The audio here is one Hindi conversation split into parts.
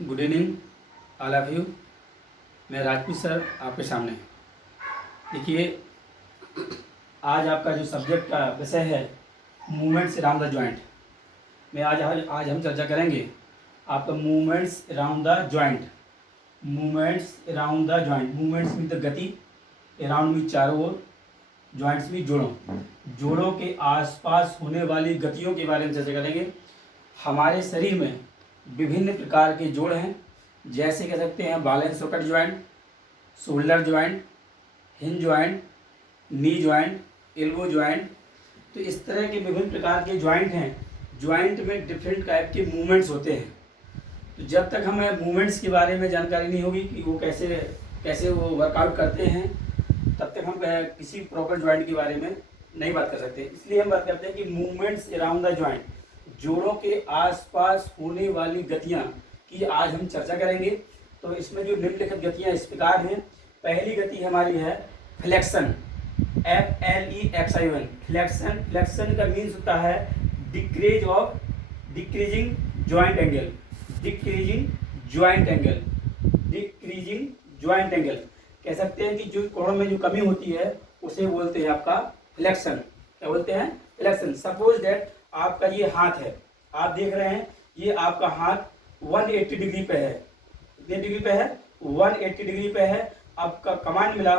Good evening all of you. मैं राजपूत सर आपके सामने। देखिए, आज आपका जो सब्जेक्ट का विषय है मूवमेंट्स अराउंड द जॉइंट में आज हम चर्चा करेंगे आपका movements around the joint. Movements around the joint, movements में द गति, अराउंड में चारों ओर, जॉइंट्स में जोड़ों के आसपास होने वाली गतियों के बारे में चर्चा करेंगे। हमारे शरीर में विभिन्न प्रकार के जोड़ हैं, जैसे कह सकते हैं ball and socket joint, shoulder joint, hinge joint, knee joint, elbow joint. तो इस तरह के विभिन्न प्रकार के जॉइंट हैं। जॉइंट में डिफरेंट टाइप के मूवमेंट्स होते हैं। तो जब तक हमें मूवमेंट्स के बारे में जानकारी नहीं होगी कि वो कैसे वो वर्कआउट करते हैं, तब तक हम किसी प्रॉपर जॉइंट के बारे में नहीं बात कर सकते। इसलिए हम बात करते हैं कि मूवमेंट्स अराउंड द जॉइंट, जोड़ों के आसपास होने वाली गतियां की आज हम चर्चा करेंगे। तो इसमें जो निम्नलिखित गतियां इस प्रकार हैं। पहली गति हमारी है फ्लेक्शन, FLEXION। फ्लेक्शन का मीन्स होता है डिक्रीजिंग जॉइंट एंगल। कह सकते हैं कि जो कोण में जो कमी होती है उसे बोलते हैं आपका फ्लेक्शन। क्या बोलते हैं? फ्लेक्शन। सपोज दैट आपका ये हाथ है, आप देख रहे हैं ये आपका हाथ 180 डिग्री पे है। कितने डिग्री पे है? 180 डिग्री पे है। आपका कमांड मिला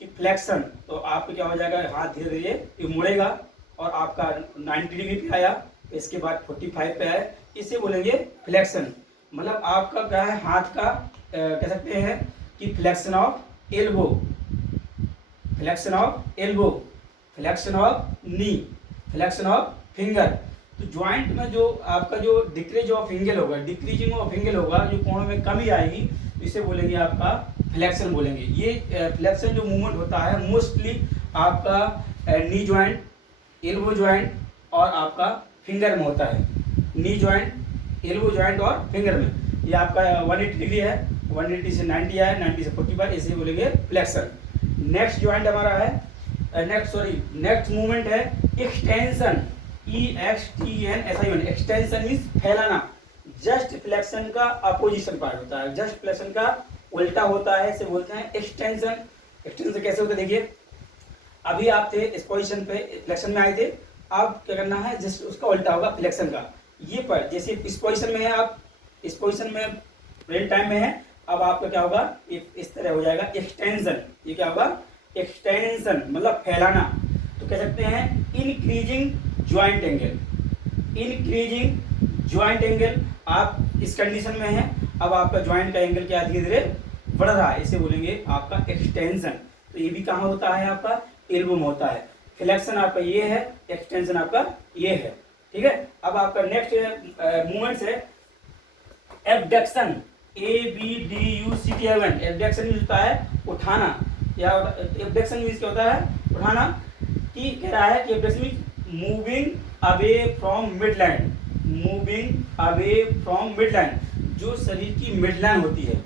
कि फ्लेक्शन, तो आपको क्या हो जाएगा, हाथ धीरे धीरे ये मुड़ेगा और आपका 90 डिग्री पे आया, इसके बाद 45 पे आया, इसे बोलेंगे फ्लेक्शन। मतलब आपका क्या है, हाथ का कह सकते हैं कि flexion of elbow, flexion of knee, flexion of finger. तो ज्वाइंट में जो आपका जो डिक्रीजिंग ऑफ एंगल होगा, जो कोण में कमी आएगी, इसे बोलेंगे आपका फ्लेक्शन बोलेंगे। ये फ्लेक्शन जो मूवमेंट होता है मोस्टली आपका नी जॉइंट, एल्बो जॉइंट और आपका फिंगर में होता है। नी जॉइंट, एल्बो जॉइंट और फिंगर में। ये आपका 180 डिग्री है, 180 से 90 आया, 90 से 45, इसे बोलेंगे फ्लेक्शन। नेक्स्ट जॉइंट हमारा है नेक्स्ट मूवमेंट है एक्सटेंशन, EXTENSION। एक्सटेंशन मीन्स फैलाना। जस्ट फ्लेक्शन का अपोजिशन पार्ट होता है, जस्ट फ्लेक्शन का उल्टा होता है, इसे बोलते हैं एक्सटेंशन। एक्सटेंशन कैसे होता है? देखिए, अभी आप थे इस पोजीशन पे, फ्लेक्शन में आए थे, अब क्या करना है, जस्ट उसका उल्टा होगा फ्लेक्शन का। ये पर जैसे इस पोजीशन में है, आप इस पोजीशन में प्रेजेंट टाइम में है, अब आपका क्या होगा, इस तरह हो जाएगा एक्सटेंशन। ये क्या होगा? एक्सटेंशन मतलब फैलाना। तो कह सकते हैं इंक्रीजिंग ज्वाइंट एंगल। आप इस कंडीशन में हैं, अब आपका ज्वाइंट का एंगल क्या धीरे धीरे बढ़ रहा है, इसे बोलेंगे आपका एक्सटेंशन। तो ये भी कहाँ होता है? आपका एल्बो में होता है। फ्लेक्शन आपका ये है, एक्सटेंशन आपका ये है। ठीक है। अब आपका नेक्स्ट मूवमेंट्स है एबडक्शन, ABDUCTION। एबडक्शन मीन्स होता है उठाना, या एबडक्शन मीन्स क्या होता है? उठाना। कि कह रहा है कि abduction means moving away from midline. जो शरीर की मिडलाइन होती है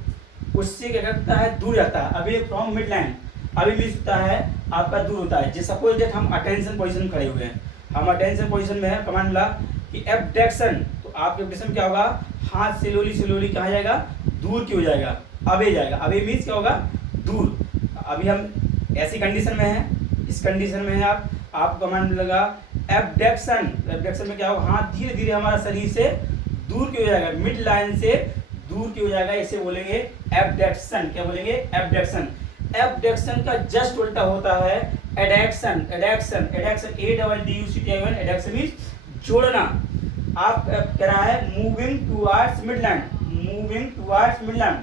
उससे क्या करता है, दूर जाता है। अवे फ्रॉम मिडलाइन, अभी मीन्स होता है आपका दूर होता है। जैसे सपोज दैट हम अटेंशन पोजीशन खड़े हुए हैं, हम अटेंशन पोजीशन में है, कमांड मिला कि एबडक्शन, तो आपके एबडक्शन क्या होगा, हाथ स्लोली कहाँ जाएगा, दूर की हो जाएगा, अवे जाएगा। अवे मीन्स क्या होगा, दूर। अभी हम ऐसी कंडीशन में हैं, इस कंडीशन में है आप कमांड लगा एबडक्शन में क्या होगा, हाथ धीरे धीरे हमारा शरीर से दूर की हो जाएगा, मिड लाइन से दूर की हो जाएगा, इसे बोलेंगे एबडक्शन। क्या बोलेंगे? एबडक्शन। एबडक्शन का जस्ट उल्टा होता है एडक्शन। ADDUCTION। एडक्शन मीन्स जोड़ना। आप कह रहा है मूविंग टुवर्ड्स मिडलैंड।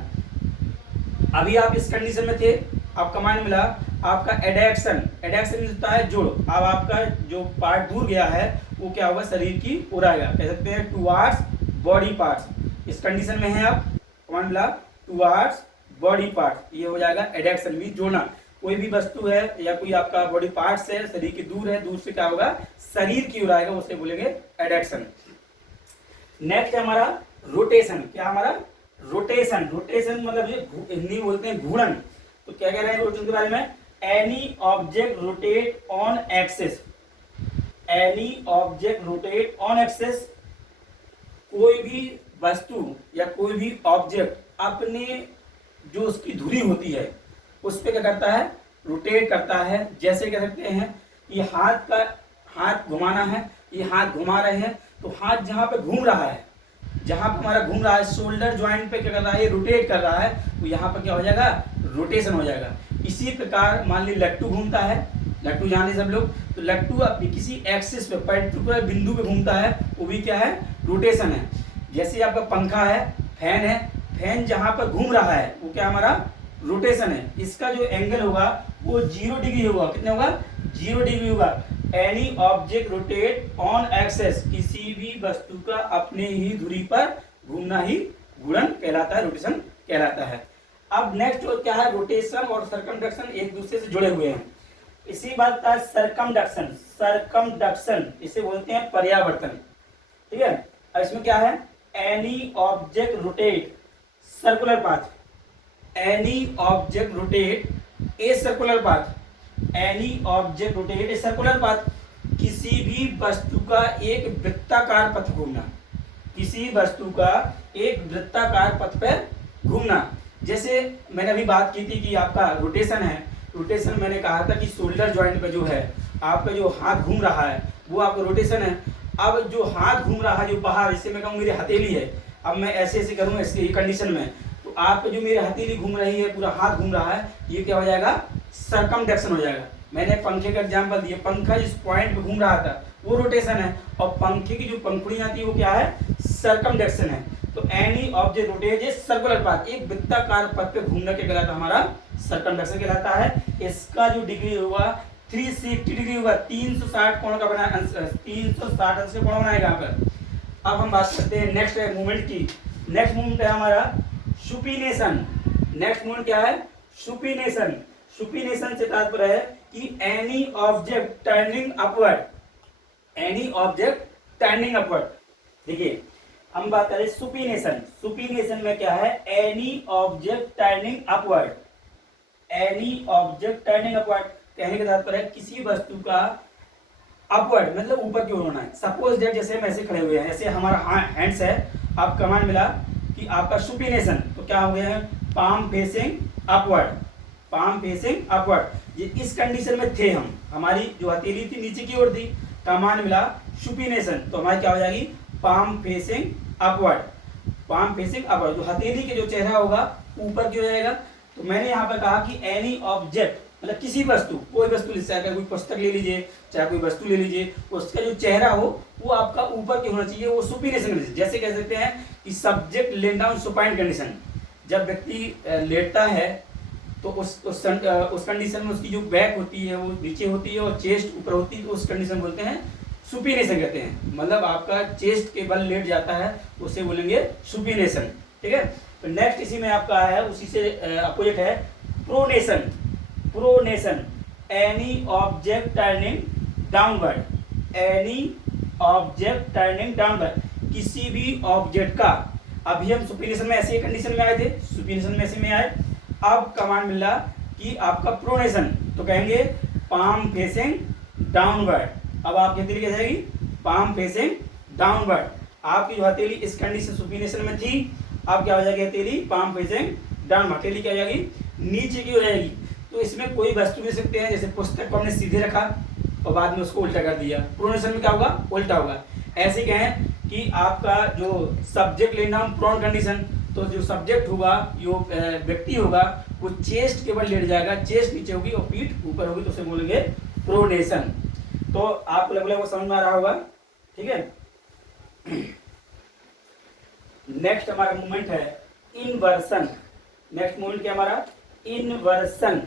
अभी आप इस कंडीशन में थे, आप कमांड मिला आपका एडक्शन मीन्स होता है जोड़। अब आपका जो पार्ट दूर गया है वो क्या होगा, शरीर की ओर आएगा, कह सकते हैं टुवर्ड्स बॉडी पार्ट्स। इस कंडीशन में है आप, कमांड मिला टुवर्ड्स बॉडी पार्ट, ये हो जाएगा एडक्शन मीन्स जोड़ना। कोई भी वस्तु है या कोई आपका बॉडी पार्ट्स है, शरीर की दूर है, दूर से क्या होगा, शरीर की ओर आएगा, उसे बोलेंगे एडक्शन। नेक्स्ट है हमारा रोटेशन। क्या हमारा? रोटेशन मतलब ये हिंदी बोलते हैं घूर्णन। तो क्या कह रहे हैं रोटेशन के बारे में? Any object rotate on axis. कोई भी वस्तु या कोई भी ऑब्जेक्ट अपने जो उसकी धुरी होती है उस पर क्या करता है, रोटेट करता है। जैसे कह सकते हैं ये हाथ घुमाना है, ये हाथ घुमा रहे हैं, तो हाथ जहाँ पे घूम रहा है, जहाँ पे हमारा घूम रहा है शोल्डर ज्वाइंट पे क्या कर रहा है, ये रोटेट कर रहा है, तो यहाँ पर क्या हो जाएगा, रोटेशन हो जाएगा। इसी प्रकार मान लीजिए लट्टू घूमता है, लट्टू जाने सब लोग, तो लट्टू अपनी किसी एक्सिस पे पर्टिकुलर बिंदु पे घूमता है, वो भी क्या है, रोटेशन है। जैसे आपका पंखा है, फैन है, फैन जहाँ पर घूम रहा है वो क्या हमारा रोटेशन है। इसका जो एंगल होगा वो 0 डिग्री होगा। कितना होगा, 0 डिग्री होगा। Any object rotate on axis, किसी भी वस्तु का अपने ही धुरी पर घूमना ही घूर्णन कहलाता है, रोटेशन कहलाता है। अब नेक्स्ट क्या है, रोटेशन और सरकमडक्शन एक दूसरे से जुड़े हुए हैं। इसी बात का सरकमडक्शन, सरकमडक्शन इसे बोलते हैं पर्यावर्तन, ठीक है। अब इसमें क्या है, any object rotate circular path, any object rotate a circular path, any object rotate a circular path, किसी भी वस्तु का एक वृत्ताकार पथ घूमना, किसी वस्तु का एक वृत्ताकार पथ पर घूमना। जैसे मैंने अभी बात की थी कि आपका रोटेशन है, रोटेशन मैंने कहा था कि शोल्डर जॉइंट पे जो है आपका जो हाथ घूम रहा है वो आपका रोटेशन है। अब जो हाथ घूम रहा है जो बाहर, इससे मैं कहूँ मेरी हथेली है, अब मैं ऐसे ऐसे करूँ इसके कंडीशन में, तो आपका जो मेरी हथेली घूम रही है, पूरा हाथ घूम रहा है, ये क्या हो जाएगा, सरकमडक्शन हो जाएगा। मैंने पंखे का एग्जांपल दिया, पंखा जिस पॉइंट पे घूम रहा था वो रोटेशन है, और पंखे की जो पंखुड़ियां थी वो क्या है, सरकमडक्शन है। तो any object rotate a circular path, एक वृत्ताकार पथ पे घूमने के कहलाता हमारा सरकमडक्शन कहलाता है। इसका जो डिग्री होगा 360 डिग्री होगा, 360 कोण का बना, 360 अंश का कोण बनाएगा यहाँ पर। अब हम बात करते हैं नेक्स्ट मूवमेंट की। नेक्स्ट मूवमेंट है हमारा सुपिनेशन। नेक्स्ट मूवमेंट क्या है, सुपिनेशन। सुपिनेशन से तात्पर्य है कि any object turning upward, any object turning upward. देखिए हम बात करें सुपिनेशन, सुपिनेशन में क्या है, any object turning upward, any object turning upward कहने का तात्पर्य है किसी वस्तु का अपवर्ड मतलब ऊपर की ओर होना है। सपोज दैट जैसे हम ऐसे खड़े हुए हैं, ऐसे हमारा हैंड्स है, आप कमांड मिला कि आपका सुपिनेशन, तो क्या हो गया है, palm facing upward, palm facing upward. ये इस कंडीशन में थे हम, हमारी जो हथेली थी नीचे की ओर थी, कमांड मिला सुपिनेशन, तो हमारी क्या हो जाएगी, palm facing upward, palm facing upward. जो हथेली के जो चेहरा होगा ऊपर की हो जाएगा। तो मैंने यहाँ पर कहा कि एनी ऑब्जेक्ट मतलब किसी वस्तु, कोई वस्तु ले, चाहे कोई पुस्तक ले लीजिए, चाहे कोई वस्तु ले लीजिए, उसका जो चेहरा हो वो आपका ऊपर की होना चाहिए, वो सुपिनेशन कंडीशन। जैसे कह सकते हैं कि subject lay down supine condition, जब व्यक्ति लेटता है तो उस कंडीशन में उसकी जो बैक होती है वो नीचे होती है और चेस्ट ऊपर होती है, तो उस कंडीशन बोलते हैं सुपिनेशन कहते हैं। मतलब आपका चेस्ट के बल लेट जाता है, उसे बोलेंगे सुपिनेशन, ठीक है। तो नेक्स्ट इसी में आपका है, उसी से अपोजिट है pronation. Pronation, any object turning downward, any object turning downward, किसी भी ऑब्जेक्ट का, अभी हम सुपिनेशन में ऐसी कंडीशन में आए थे, सुपिनेशन में ऐसे में आए, अब कमांड मिल रहा कि आपका प्रोनेशन, तो कहेंगे पाम फेसिंग डाउनवर्ड। अब आपकी हथेली क्या जाएगी, पाम फेसिंग डाउनवर्ड। आपकी जो हथेली इस कंडीशन सुपिनेशन में थी, अब क्या हो जाएगी, हथेली पाम फेसिंग डाउन, हथेली क्या हो जाएगी, नीचे की हो जाएगी। तो इसमें कोई वस्तु ले सकते हैं, जैसे पुस्तक को हमने सीधे रखा और बाद में उसको उल्टा कर दिया, प्रोनेशन में क्या होगा, उल्टा होगा। ऐसे कहें कि आपका जो सब्जेक्ट लेना हम प्रोन कंडीशन, तो जो सब्जेक्ट होगा, जो व्यक्ति होगा, वो चेस्ट के बल लेट जाएगा, चेस्ट नीचे होगी और पीठ ऊपर होगी, तो उसे बोलेंगे प्रोनेशन। तो आपको लगभग वो समझ में आ रहा होगा, ठीक है। नेक्स्ट हमारा मूवमेंट है इनवर्सन। नेक्स्ट मूवमेंट क्या हमारा, इनवर्सन।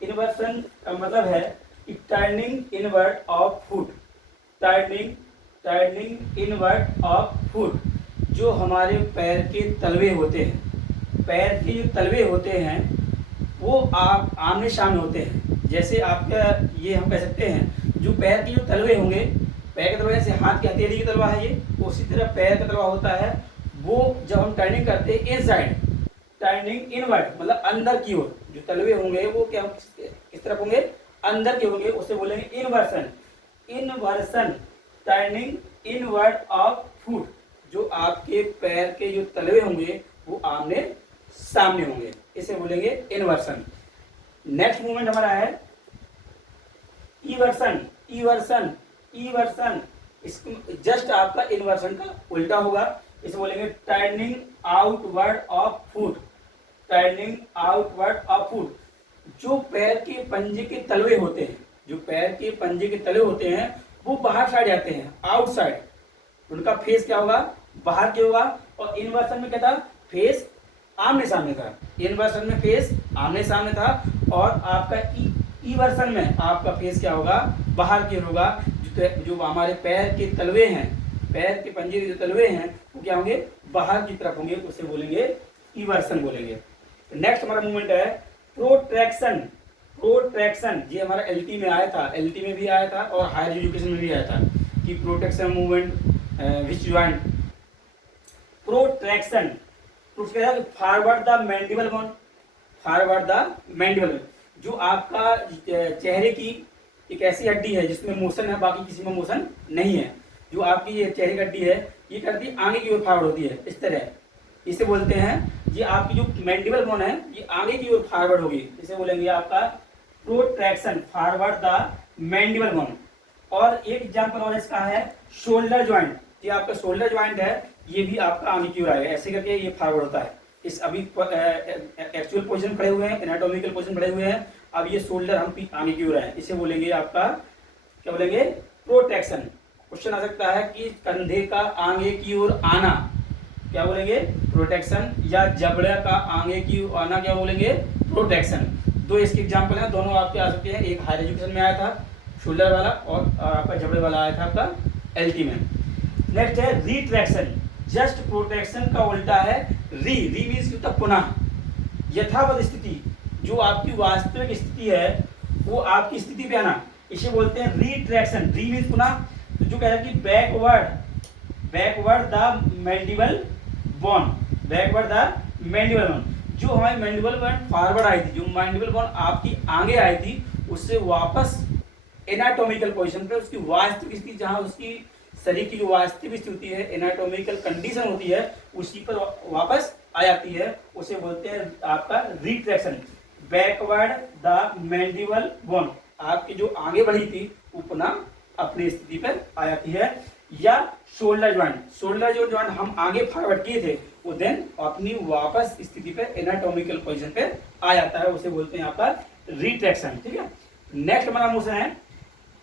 इनवर्सन का मतलब है कि turning inward of foot, turning inward of foot. जो हमारे पैर के तलवे होते हैं, पैर के जो तलवे होते हैं वो आप आमने सामने होते हैं। जैसे आपका ये हम कह सकते हैं, जो पैर के जो तलवे होंगे, पैर के तलवा जैसे हाथ की हथेली की तलवा है ये, उसी तरह पैर का तलवा होता है। वो जब हम टर्निंग करते हैं इन साइड, टर्निंग इनवर्ड मतलब अंदर की ओर, जो तलवे होंगे वो क्या किस तरफ होंगे, अंदर के होंगे, उसे बोलेंगे inversion. Inversion, turning inward of foot. जो आपके पैर के जो तलवे होंगे वो आमने सामने होंगे, इसे बोलेंगे इन्वर्सन। नेक्स्ट मूवमेंट हमारा है इवर्सन। इवर्सन इवर्सन जस्ट आपका इन्वर्सन का उल्टा होगा, इसे बोलेंगे turning outward of foot. Turning outward of foot, जो पैर के पंजे के तलवे होते हैं, जो पैर के पंजे के तलवे होते हैं वो बाहर साइड जाते हैं, आउटसाइड। उनका फेस क्या होगा, बाहर क्या होगा। और इन्वर्सन में क्या था, फेस आमने सामने था। इन्वर्सन में फेस आमने सामने था और आपका इवर्सन में आपका फेस क्या होगा, बाहर की ओर होगा। जो हमारे पैर के तलवे हैं, पैर के पंजे के जो तलवे हैं वो क्या होंगे, बाहर की तरफ होंगे, उसे बोलेंगे इवर्सन बोलेंगे। नेक्स्ट हमारा मूवमेंट है प्रोट्रैक्शन। प्रोट्रैक्शन ये हमारा एलटी में आया था, एलटी में भी आया था और हायर एजुकेशन में भी आया था कि protraction movement which joint. Protraction forward the mandible bone. Forward the mandible bone, जो आपका चेहरे की एक ऐसी हड्डी है जिसमें मोशन है, बाकी किसी में मोशन नहीं है। जो आपकी ये चेहरे की हड्डी है ये करती आगे की ओर फॉरवर्ड होती है, इस तरह। इसे बोलते हैं, ये आपकी जो मैंडिबल बोन है ये आगे की ओर फॉरवर्ड होगी, इसे बोलेंगे आपका protraction, forward the mandible bone. और एक एग्जांपल और इसका है शोल्डर ज्वाइंट। ये आपका शोल्डर ज्वाइंट है, ये भी आपका आगे की ओर आएगा, ऐसे करके ये फॉरवर्ड होता है। इस अभी एक्चुअल पोजीशन खड़े हुए हैं, एनाटॉमिकल पोजीशन खड़े हुए हैं, अब ये शोल्डर हम आगे की ओर है, इसे बोलेंगे आपका क्या बोलेंगे, प्रोट्रैक्शन। क्वेश्चन आ सकता है कि कंधे का आगे की ओर आना क्या बोलेंगे, प्रोटेक्शन, या जबड़े का आगे की ओर आना क्या बोलेंगे, प्रोटेक्शन। दो इसके एग्जांपल हैं, दोनों आपके आ सकते हैं। एक हायर एजुकेशन में आया था शोल्डर वाला और आपका जबड़े वाला आया था आपका एलटी में। नेक्स्ट है रिट्रैक्शन। जस्ट प्रोटेक्शन का उल्टा है री। री मीन्स होता पुनः, यथावत स्थिति, जो आपकी वास्तविक स्थिति है वो आपकी स्थिति पे आना, इसे बोलते हैं रिट्रैक्शन। री मीन्स पुनः, तो जो कह रहा है कि backward the mandible bone, backward the mandible bone, जो हमारी मैंडिबल बोन फॉरवर्ड आई थी, जो मैंडिबल बोन आपकी आगे आई थी, उससे वापस एनाटॉमिकल पोजीशन पे, उसकी वास्तविक स्थिति, जहां उसकी शरीर की जो वास्तविक स्थिति है, एनाटॉमिकल कंडीशन होती है, उसी पर वापस आ जाती है, उसे बोलते हैं आपका retraction. Backward the mandible bone, आपकी जो आगे बढ़ी थी वो पुनः अपनी स्थिति पर आ जाती है। या शोल्डर ज्वाइंट, शोल्डर जो ज्वाइंट हम आगे फॉरवर्ड किए थे वो देन अपनी वापस स्थिति पे एनाटॉमिकल पोजीशन पे आ जाता है, उसे बोलते हैं आपका रिट्रैक्शन। ठीक है। नेक्स्ट हमारा मोशन है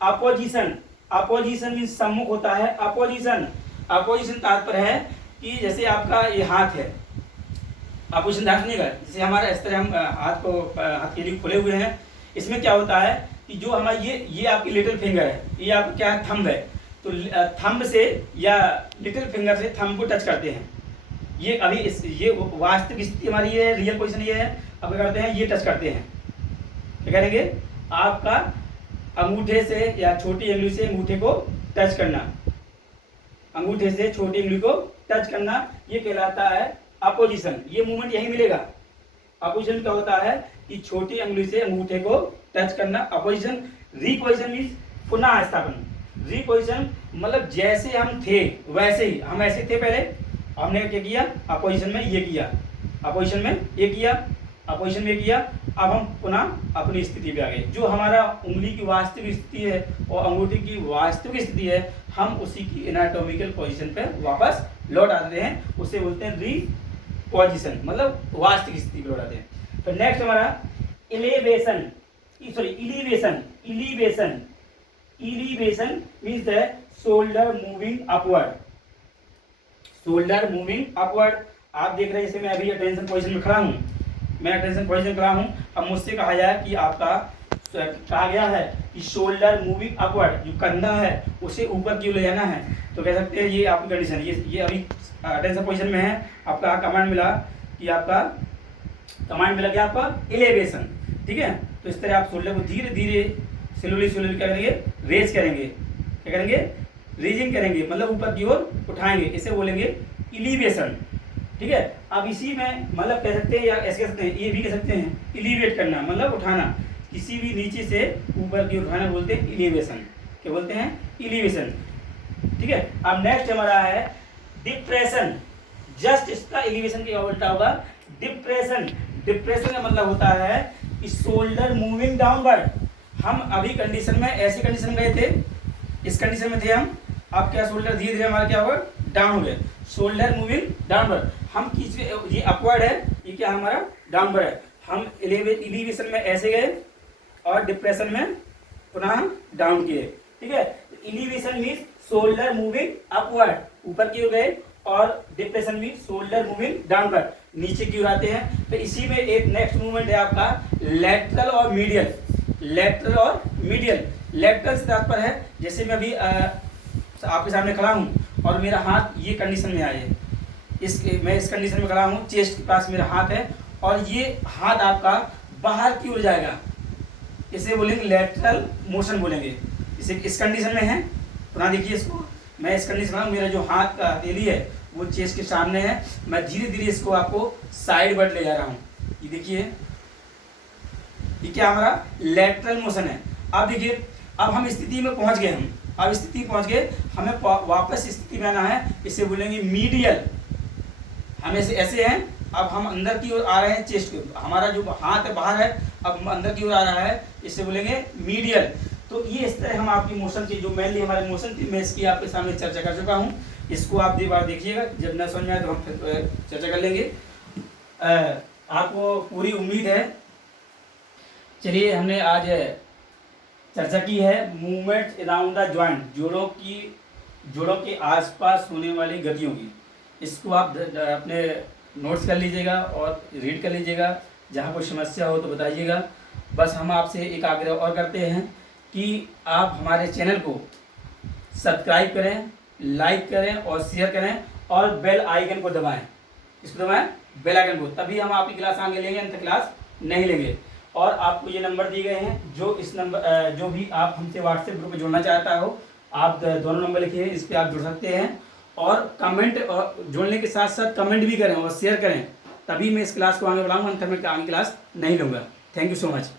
अपोजिशन। अपोजिशन मीन्स सम्मुख होता है। अपोजिशन, अपोजिशन तात्पर्य है कि जैसे आपका ये हाथ है, अपोजिशन ध्यान सुनिएगा, जैसे हमारा इस तरह हम हाथ को, हाथ के लिए खुले हुए हैं, इसमें क्या होता है कि जो हमारा ये आपकी लिटिल फिंगर है, ये आपका क्या है, थंब है, तो थंब से या लिटिल फिंगर से थंब को टच करते हैं। ये अभी ये वास्तविक स्थिति हमारी ये रियल पोजीशन ये है। अब क्या करते हैं, ये टच करते हैं, क्या करेंगे, आपका अंगूठे से या छोटी उंगली से अंगूठे को टच करना, अंगूठे से छोटी उंगली को टच करना, ये कहलाता है अपोजिशन। ये मूवमेंट यही मिलेगा। अपोजिशन क्या होता है कि छोटी उंगली से अंगूठे को टच करना, अपोजिशन। रीपोजिशन मीन्स पुनः स्थापन। रीपोजिशन मतलब जैसे हम थे वैसे ही, हम ऐसे थे पहले, हमने क्या किया, अपोजिशन में ये किया, अपोजिशन में ये किया, अपोजिशन में किया, अब हम पुनः अपनी स्थिति पे आ गए। जो हमारा उंगली की वास्तविक स्थिति है और अंगूठी की वास्तविक स्थिति है, हम उसी की एनाटॉमिकल पोजीशन पे वापस लौट आते हैं, उसे बोलते हैं रीपोजिशन, मतलब वास्तविक स्थिति पे लौट आते हैं। तो नेक्स्ट हमारा elevation, sorry elevation. Elevation, elevation means the shoulder moving upward, shoulder moving upward. आप देख रहे हैं जैसे मैं अभी अटेंशन पोजीशन में खड़ा हूँ, मैं अटेंशन पोजीशन में खड़ा हूँ, अब मुझसे कहा जाए कि आपका कहा गया है कि शोल्डर मूविंग अपवर्ड, जो कंधा है उसे ऊपर की ओर ले जाना है, तो कह सकते हैं ये आपकी कंडीशन, ये अभी अटेंशन पोजीशन में है। आपका कमांड मिला कि आपका कमांड मिला क्या, आपका एलिवेशन। ठीक है, तो इस तरह आप शोल्डर को धीरे धीरे स्लोली क्या करेंगे, रेज करेंगे, क्या करेंगे, रेजिंग करेंगे, मतलब ऊपर की ओर उठाएंगे, इसे बोलेंगे इलिवेशन। ठीक है, अब इसी में मतलब कह सकते हैं या ऐसे कह सकते हैं, ये भी कह सकते हैं इलिवेट करना, मतलब उठाना, किसी भी नीचे से ऊपर की ओर उठाना बोलते हैं इलिवेशन। क्या बोलते हैं, इलिवेशन। ठीक है। अब नेक्स्ट हमारा है डिप्रेशन, जस्ट इसका एलिवेशन क्या उल्टा होगा, डिप्रेशन। डिप्रेशन का मतलब होता है कि शोल्डर मूविंग डाउनवर्ड। हम अभी कंडीशन में ऐसी कंडीशन में गए थे, इस कंडीशन में थे हम, अब क्या शोल्डर धीरे धीरे हमारा क्या होगा, डाउन हो गया, शोल्डर मूविंग डाउनवर्ड। हम किस, ये अपवर्ड है, ये क्या हमारा डाउनवर्ड है। हम एलिवेशन में ऐसे गए और डिप्रेशन में पुनः डाउन किए, ठीक है। Elevation means shoulder moving upward, ऊपर की ओर गए, और depression means shoulder moving downward, नीचे की ओर आते हैं। तो इसी में एक नेक्स्ट मूवमेंट है आपका लेटरल और मीडियल। लेटरल और मीडियल, लेटरल से तात्पर्य है जैसे मैं अभी आपके सामने खड़ा हूँ और मेरा हाथ ये कंडीशन में आए, मैं इस कंडीशन में खड़ा हूँ, चेस्ट के पास मेरा हाथ है और ये हाथ आपका बाहर की ओर जाएगा, इसे बोलेंगे लेटरल मोशन बोलेंगे। इसे इस कंडीशन में है, पुनः देखिए इसको, मैं इस कंडीशन में, मेरा जो हाथ का हथेली है वो चेस्ट के सामने है, मैं धीरे धीरे इसको आपको साइड वर्ड ले जा रहा हूँ। ये देखिए, ये क्या हमारा लेटरल मोशन है। अब देखिए, अब हम स्थिति में पहुंच गए, अब स्थिति पहुंच गए, हमें वापस स्थिति में आना है, इसे बोलेंगे मीडियल। हम ऐसे हैं, अब हम अंदर की ओर आ रहे हैं, चेस्ट के, हमारा जो हाथ है बाहर है, अब हम अंदर की ओर आ रहा है, इसे बोलेंगे मीडियल। तो ये इस तरह हम आपकी मोशन की, जो मेनली हमारी मोशन थी, मैं इसकी आपके सामने चर्चा कर चुका हूँ। इसको आप एक बार देखिएगा, जब न समझ में आए तो हम फिर चर्चा कर लेंगे। आपको पूरी उम्मीद है। चलिए, हमने आज चर्चा की है मूवमेंट अराउंड द जॉइंट, जोड़ों के आसपास होने वाली गतियों की। इसको आप अपने नोट्स कर लीजिएगा और रीड कर लीजिएगा, जहाँ कोई समस्या हो तो बताइएगा। बस हम आपसे एक आग्रह और करते हैं कि आप हमारे चैनल को सब्सक्राइब करें, लाइक करें और शेयर करें, और बेल आइकन को दबाएं। इसको दबाएं, बेल आइकन को, तभी हम आपकी क्लास आगे लेंगे, अन्यथा क्लास नहीं लेंगे। और आपको ये नंबर दिए गए हैं, जो इस नंबर, जो भी आप हमसे व्हाट्सएप ग्रुप में जुड़ना चाहता हो, आप दोनों नंबर लिखे हैं, इस पर आप जुड़ सकते हैं। और कमेंट, और जुड़ने के साथ साथ कमेंट भी करें और शेयर करें, तभी मैं इस क्लास को आगे बढ़ाऊंगा, अन्यथा मैं आगे क्लास नहीं लूँगा। Thank you so much.